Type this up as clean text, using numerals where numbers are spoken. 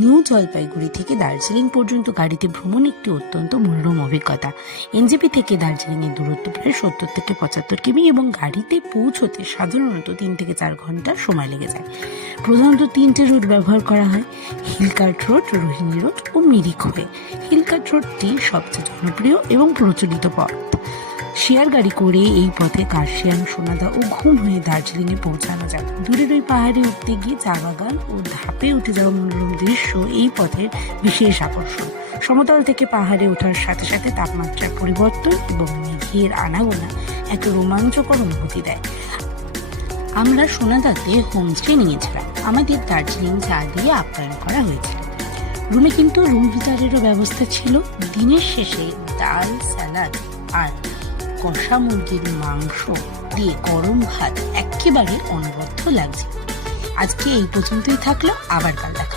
New Jalpaiguri থেকে দার্জিলিং পর্যন্ত গাড়িতে ভ্রমণ একটি অত্যন্ত মনোরম অভিজ্ঞতা। এনজেপি থেকে দার্জিলিংয়ের দূরত্ব প্রায় 70 থেকে 75 কিমি এবং গাড়িতে পৌঁছতে সাধারণত 3 থেকে 4 ঘন্টা সময় লেগে যায়। প্রধানত 3টে রুট ব্যবহার করা হয়: হিলকার্ট রোড, রোহিণী রোড ও মিরিক হয়ে। হিলকার্ট রোডটি সবচেয়ে জনপ্রিয় এবং প্রচলিত পথ। শেয়ার গাড়ি করে এই পথে কার্শিয়াং, সোনাদা ও ঘুম হয়ে দার্জিলিংয়ে পৌঁছানো যায়। দূরের ওই পাহাড়ে উঠতে গিয়ে চা বাগান ও ধাপে উঠে যাওয়া মনোরম দৃশ্য এই পথের বিশেষ আকর্ষণ। সমতল থেকে পাহাড়ে ওঠার সাথে সাথে তাপমাত্রার পরিবর্তন এবং মেঘের আনাগোনা এক রোমাঞ্চকর অনুভূতি দেয়। আমরা সোনাদাতে হোমস্টে নিয়েছিলাম। আমাদের দার্জিলিং চা দিয়ে আপ্যায়ন করা হয়েছিল। রুমে কিন্তু রুম হিটারেরও ব্যবস্থা ছিল। দিনের শেষে ডাল, স্যালাড আর কষা মুরগির মাংস দিয়ে গরম ভাত একেবারে অনবদ্য লাগছে। আজকে এই পর্যন্তই থাকলো, আবার কাল দেখা।